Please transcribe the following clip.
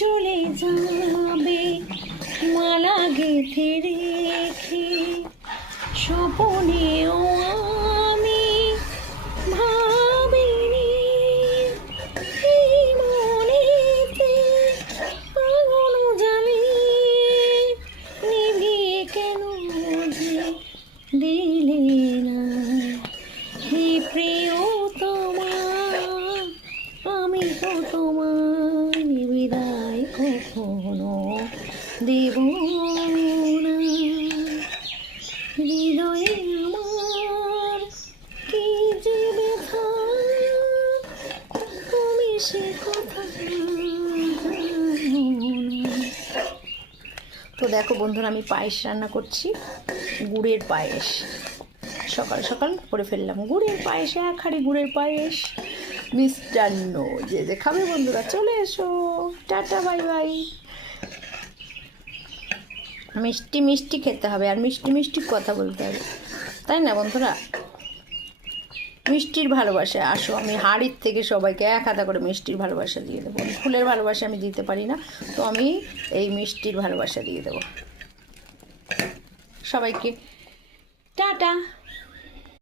চলে যাবে মালা গেঁথে রেখে, স্বপনেও আমি ভাবিনি এই মনেতে আগুন জ্বালে নিভিয়ে কেন যে দিলে না। হে প্রিয়তমা, আমি তো তোমায় বিদায় কখনো দেব না। হৃদয়ে আমার কি যে ব্যথা, তুমি সে কথা জানো না। তো দেখো বন্ধুরা, আমি পায়েস রান্না করছি, গুড়ের পায়েস। সকাল সকাল করে ফেললাম গুড়ের পায়েস, এক হাঁড়ি গুড়ের পায়েস, মিষ্টান্ন। যে যে খাবে বন্ধুরা চলে এসো, টাটা বাই বাই। মিষ্টি মিষ্টি খেতে হবে আর মিষ্টি মিষ্টি কথা বলতে হবে, তাই না বন্ধুরা? মিষ্টির ভালোবাসা আসো, আমি হাঁড়ির থেকে সবাইকে এক হাতা করে মিষ্টির ভালোবাসা দিয়ে দেবো। ফুলের ভালোবাসা আমি দিতে পারি না, তো আমি এই মিষ্টির ভালোবাসা দিয়ে দেবো সবাইকে। টাটা।